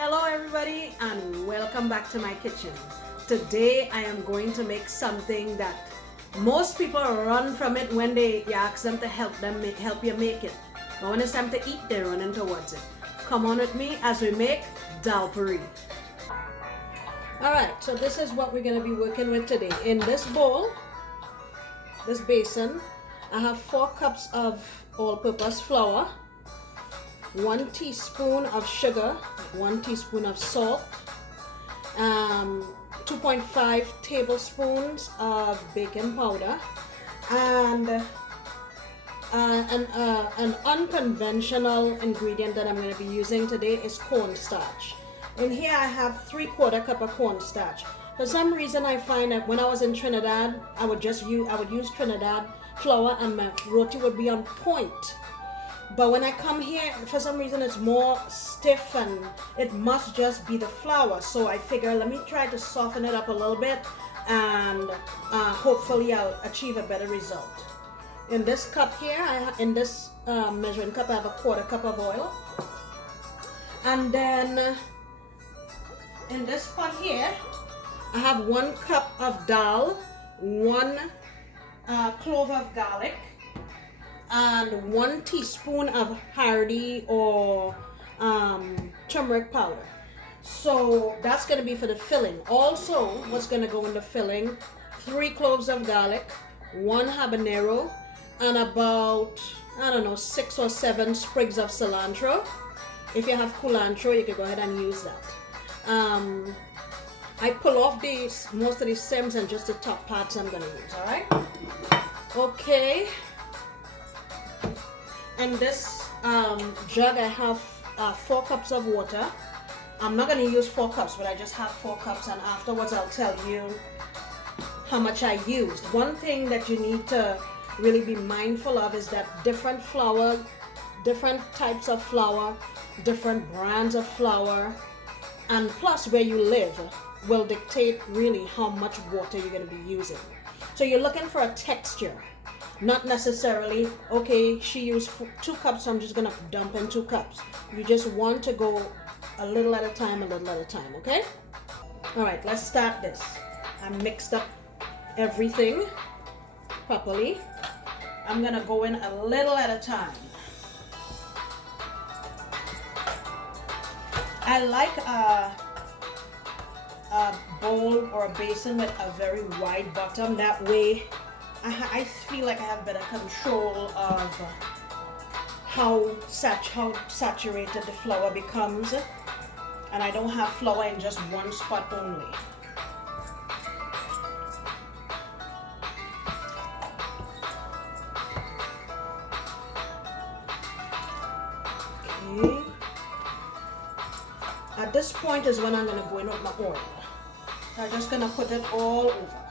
Hello everybody and welcome back to my kitchen. Today I am going to make something that most people run from it when you ask them to help you make it. But when it's time to eat, they're running towards it. Come on with me as we make Dhalpuri. Alright, so this is what we're going to be working with today. In this bowl, this basin, I have 4 cups of all-purpose flour, 1 teaspoon of sugar, 1 teaspoon of salt, 2.5 tablespoons of baking powder, and an unconventional ingredient that I'm going to be using today is cornstarch. In here I have 3/4 cup of cornstarch. For some reason I find that when I was in Trinidad, I would use Trinidad flour and my roti would be on point. But when I come here, for some reason it's more stiff and it must just be the flour. So I figure let me try to soften it up a little bit and hopefully I'll achieve a better result. In this cup here, in this measuring cup, I have 1/4 cup of oil. And then in this pot here, I have 1 cup of dhal, 1 clove of garlic, and 1 teaspoon of hardi or turmeric powder. So that's going to be for the filling. Also, what's going to go in the filling, 3 cloves of garlic, 1 habanero, and about, I don't know, 6 or 7 sprigs of cilantro. If you have culantro, you can go ahead and use that. I pull off most of these stems and just the top parts I'm going to use, all right? Okay. In this jug, I have 4 cups of water. I'm not going to use 4 cups, but I just have 4 cups, and afterwards I'll tell you how much I used. One thing that you need to really be mindful of is that different types of flour, different brands of flour, and plus where you live will dictate really how much water you're going to be using. So you're looking for a texture. Not necessarily, okay, she used 2 cups, so I'm just going to dump in 2 cups. You just want to go a little at a time, okay? All right, let's start this. I mixed up everything properly. I'm going to go in a little at a time. I like a bowl or a basin with a very wide bottom. That way, I feel like I have better control of how saturated the flour becomes, and I don't have flour in just one spot only. Okay. At this point is when I'm going to go in with my oil. I'm just going to put it all over.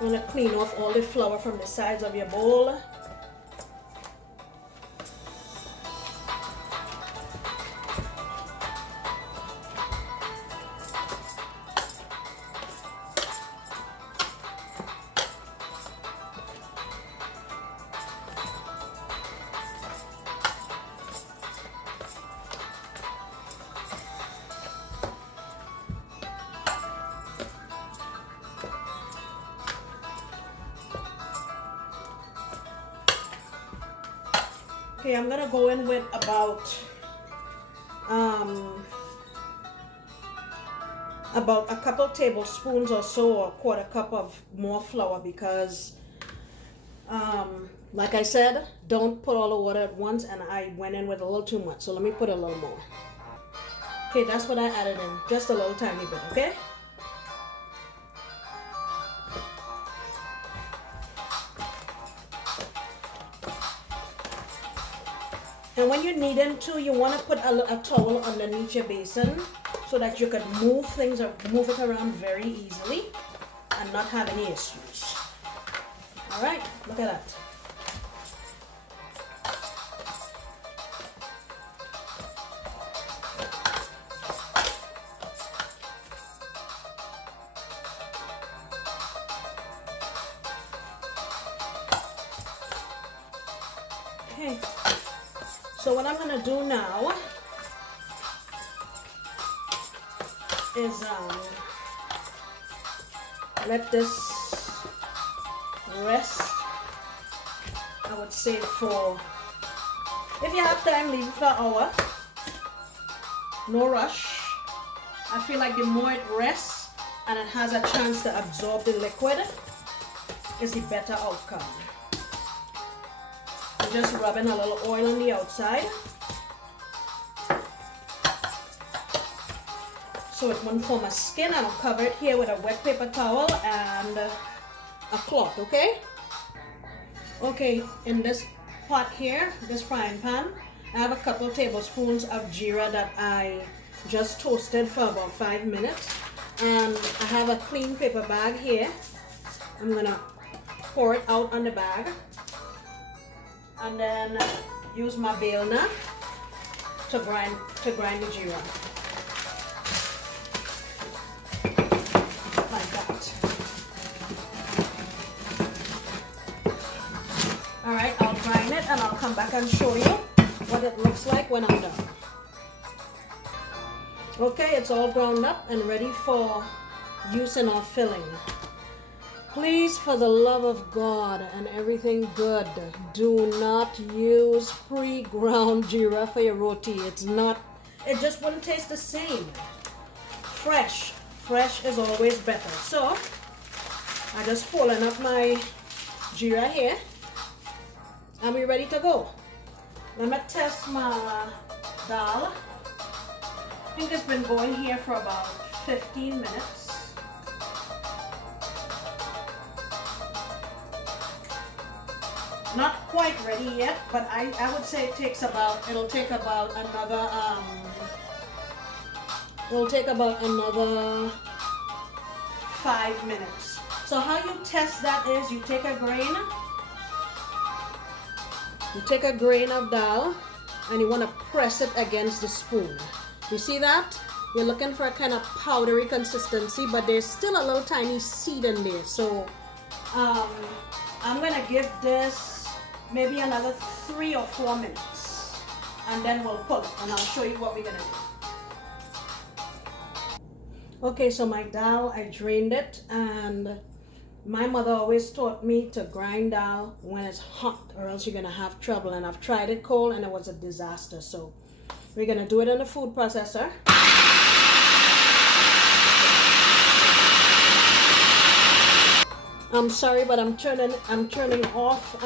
I'm going to clean off all the flour from the sides of your bowl. Okay, I'm gonna go in with about a couple tablespoons or so, or 1/4 cup of more flour, because like I said, don't put all the water at once, and I went in with a little too much, so let me put a little more. Okay, that's what I added in, just a little tiny bit, okay? And when you're kneading too, you want to put a towel underneath your basin so that you can move it around very easily and not have any issues. All right, look at that. Okay, so what I'm gonna do now is let this rest. I would say for, if you have time, leave it for an hour. No rush. I feel like the more it rests and it has a chance to absorb the liquid, is the better outcome. I'm just rubbing a little oil on the outside so it won't form a skin, and I'll cover it here with a wet paper towel and a cloth, okay? Okay, in this pot here, this frying pan, I have a couple tablespoons of geera that I just toasted for about 5 minutes, and I have a clean paper bag here. I'm gonna pour it out on the bag and then use my balena to grind the geera. Like that. Alright, I'll grind it and I'll come back and show you what it looks like when I'm done. Okay, it's all ground up and ready for use in our filling. Please, for the love of God and everything good, do not use pre-ground geera for your roti. It just wouldn't taste the same. Fresh is always better. So, I just folding up my geera here and we're ready to go. Let me test my dhal. I think it's been going here for about 15 minutes. Not quite ready yet, but I would say it'll take about another 5 minutes. So how you test that is you take a grain of dhal and you want to press it against the spoon. You see that? You're looking for a kind of powdery consistency, but there's still a little tiny seed in there. So I'm gonna give this maybe another 3 or 4 minutes and then we'll pull it and I'll show you what we're gonna do. Okay, so my dhal, I drained it, and my mother always taught me to grind dhal when it's hot or else you're gonna have trouble, and I've tried it cold and it was a disaster. So we're gonna do it in a food processor. I'm sorry, but I'm turning off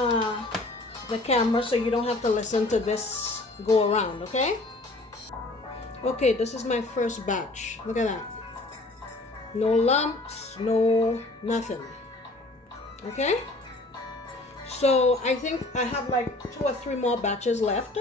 the camera so you don't have to listen to this go around, okay? Okay, this is my first batch. Look at that. No lumps, no nothing. Okay? So I think I have like 2 or 3 more batches left.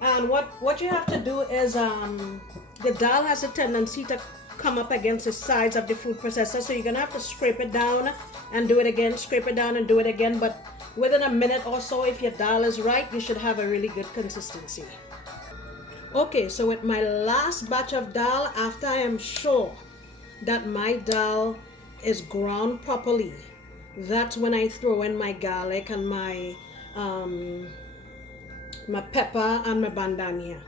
And what you have to do is the dhal has a tendency to come up against the sides of the food processor, so you're gonna have to scrape it down and do it again, scrape it down and do it again. But within a minute or so, if your dhal is right, you should have a really good consistency. Okay, so with my last batch of dhal, after I am sure that my dhal is ground properly, that's when I throw in my garlic and my pepper and my bandhania.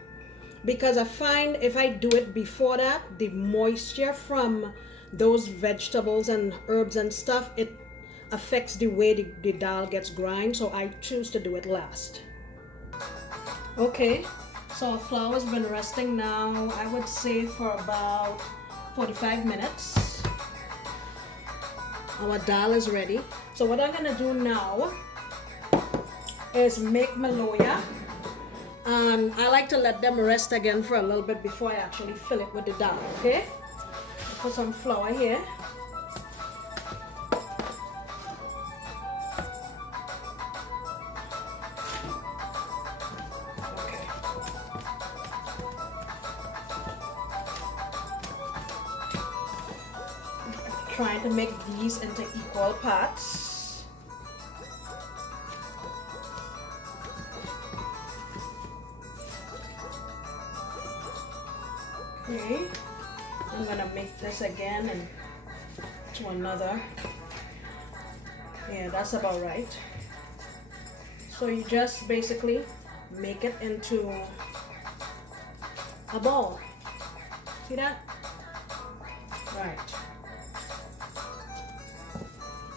Because I find if I do it before that, the moisture from those vegetables and herbs and stuff, it affects the way the dhal gets grind, so I choose to do it last. Okay, so our flour's been resting now, I would say for about 45 minutes. Our dhal is ready. So what I'm gonna do now is make Maloya. And I like to let them rest again for a little bit before I actually fill it with the dhal, okay? Put some flour here. Okay. Trying to make these into equal parts. Okay, I'm gonna make this again and to another. Yeah, that's about right. So you just basically make it into a ball. See that? Right.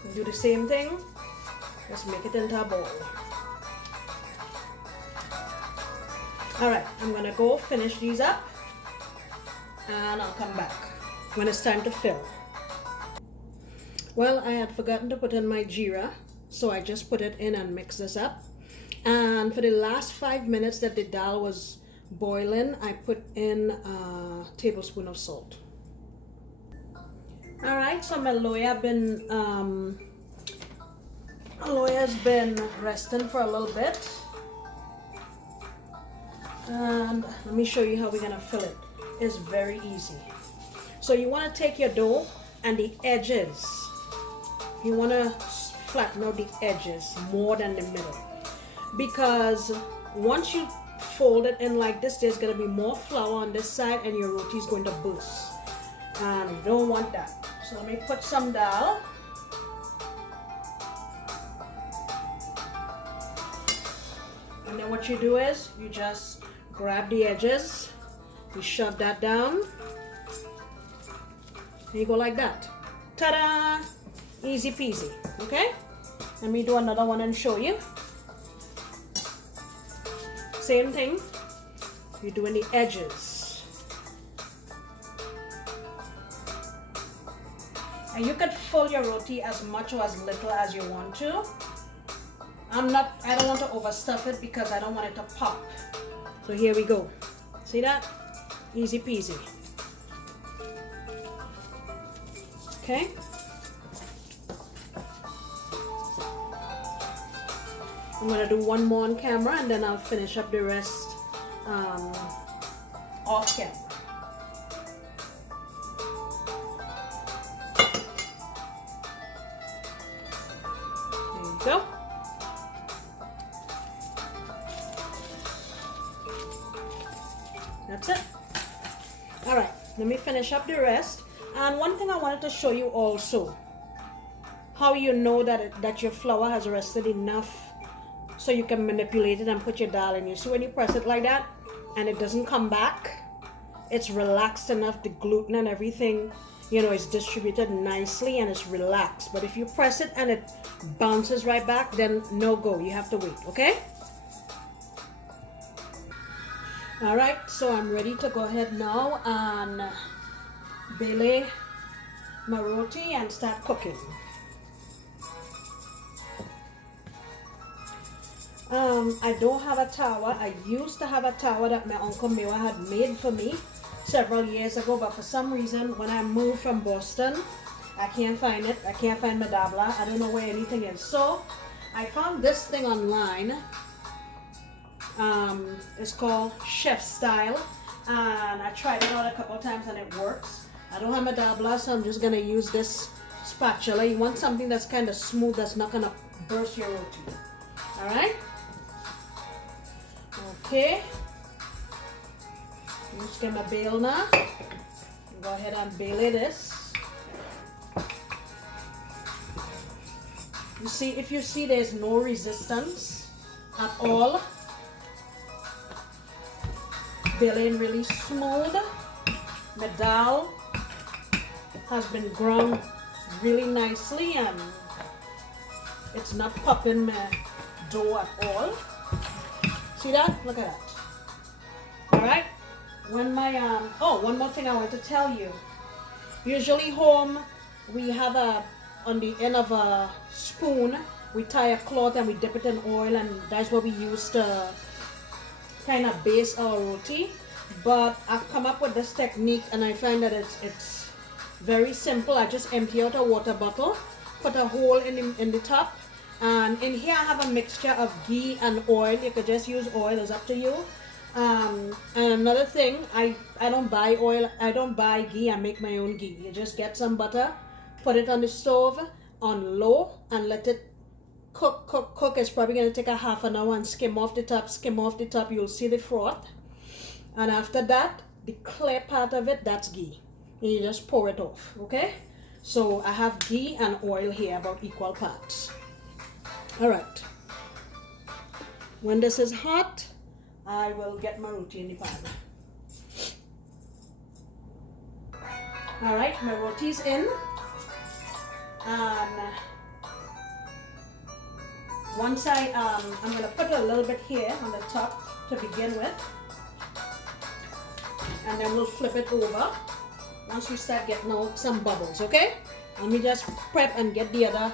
You do the same thing. Just make it into a bowl. Alright, I'm gonna go finish these up and I'll come back when it's time to fill. Well, I had forgotten to put in my geera, so I just put it in and mix this up. And for the last 5 minutes that the dal was boiling, I put in a tablespoon of salt. Alright, so Maloya's been resting for a little bit. And let me show you how we're gonna fill it. It's very easy. So you want to take your dough and the edges, you want to flatten out the edges more than the middle, because once you fold it in like this, there's going to be more flour on this side and your roti is going to burst, and you don't want that. So let me put some dal. And then what you do is you just grab the edges, you shove that down, and you go like that. Ta-da! Easy peasy. Okay? Let me do another one and show you. Same thing. You're doing the edges. And you could fill your roti as much or as little as you want to. I don't want to overstuff it because I don't want it to pop. So here we go. See that? Easy peasy. Okay. I'm gonna do one more on camera and then I'll finish up the rest off camera. There you go. That's it. All right, let me finish up the rest. And one thing I wanted to show you also, how you know that your flour has rested enough so you can manipulate it and put your dal in. You see when you press it like that and it doesn't come back, it's relaxed enough, the gluten and everything, you know, is distributed nicely and it's relaxed. But if you press it and it bounces right back, then no go, you have to wait, okay? All right, so I'm ready to go ahead now and belay my roti and start cooking. I don't have a tower. I used to have a tower that my uncle Mewa had made for me several years ago, but for some reason when I moved from Boston, I can't find it. I can't find my dabla. I don't know where anything is. So I found this thing online. It's called Chef Style, and I tried it out a couple times and it works. I don't have my dabla, so I'm just gonna use this spatula. You want something that's kind of smooth, that's not gonna burst your roti. All right. Okay. Just get my bale now. Go ahead and belay this. You see, if you see there's no resistance at all, belaying really smooth. My dal has been ground really nicely and it's not popping my dough at all. See that? Look at that. Alright. When my one more thing I want to tell you. Usually home we have on the end of a spoon we tie a cloth and we dip it in oil, and that's what we use to kind of base our roti. But I've come up with this technique and I find that it's very simple. I just empty out a water bottle, put a hole in the top, and in here I have a mixture of ghee and oil. You could just use oil, it's up to you. And another thing, I don't buy oil, I don't buy ghee, I make my own ghee. You just get some butter, put it on the stove on low and let it cook. It's probably going to take a half an hour and skim off the top, you'll see the froth. And after that, the clear part of it, that's ghee. And you just pour it off, okay? So I have ghee and oil here, about equal parts. All right. When this is hot, I will get my roti in the pan. All right, my roti's in. And once I'm going to put a little bit here on the top to begin with. And then we'll flip it over once we start getting out some bubbles, okay? Let me just prep and get the other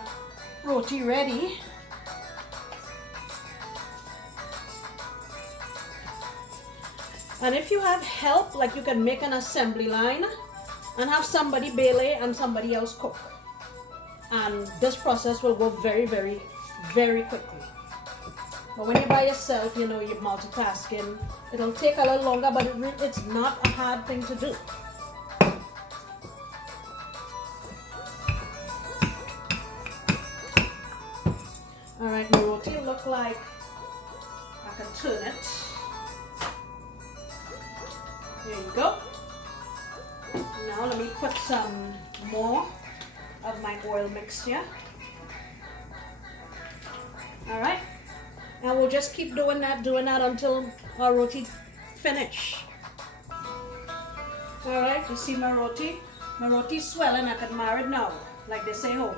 roti ready. And if you have help, like you can make an assembly line and have somebody baile and somebody else cook. And this process will go very, very, very quickly. But when you're by yourself, you know, you're multitasking. It'll take a little longer, but it's not a hard thing to do. All right, my roti look like I can turn it. There you go. Now let me put some more of my oil mixture. All right. And we'll just keep doing that until our roti finish. All right, you see my roti? My roti's swelling, I can marry it now, like they say home.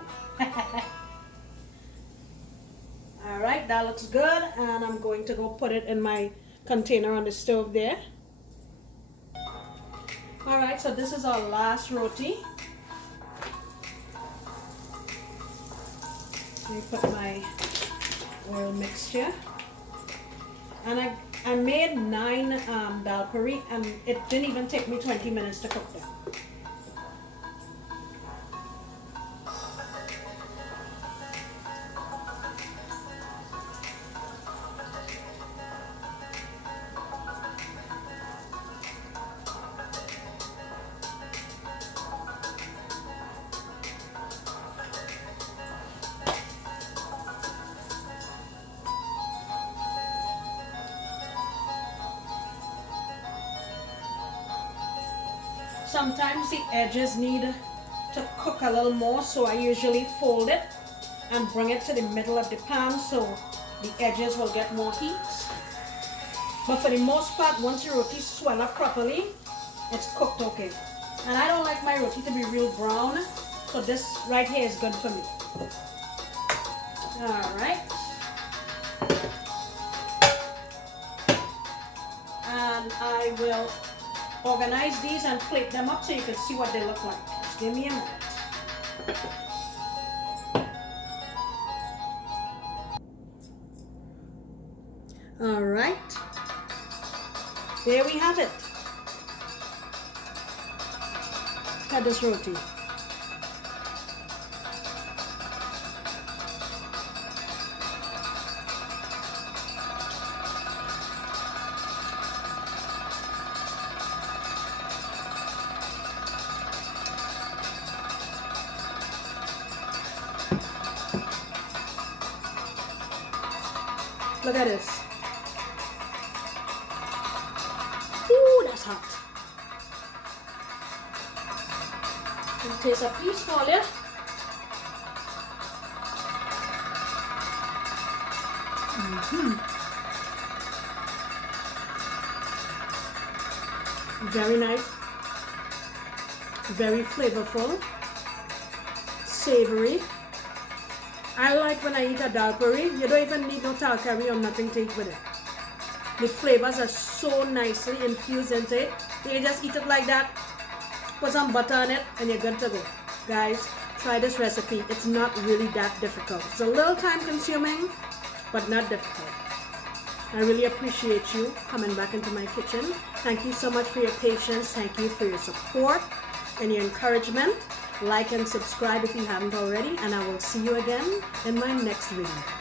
All right, that looks good, and I'm going to go put it in my container on the stove there. All right, so this is our last roti. Let me put my oil mixture, and I made 9 dhalpuri, and it didn't even take me 20 minutes to cook them. Sometimes the edges need to cook a little more, so I usually fold it and bring it to the middle of the pan so the edges will get more heat. But for the most part, once your roti swell up properly, it's cooked okay. And I don't like my roti to be real brown, so this right here is good for me. All right. And I will organize these and plate them up so you can see what they look like. Just give me a minute. All right. There we have it. Look at this roti. Look at this. Ooh, that's hot. Can taste a piece for you. Very nice. Very flavorful. Savory. I like when I eat a dhalpuri, you don't even need no tarkari or nothing to eat with it. The flavors are so nicely infused into it. You just eat it like that, put some butter on it, and you're good to go. Guys, try this recipe. It's not really that difficult. It's a little time consuming, but not difficult. I really appreciate you coming back into my kitchen. Thank you so much for your patience. Thank you for your support and your encouragement. Like and subscribe if you haven't already, and I will see you again in my next video.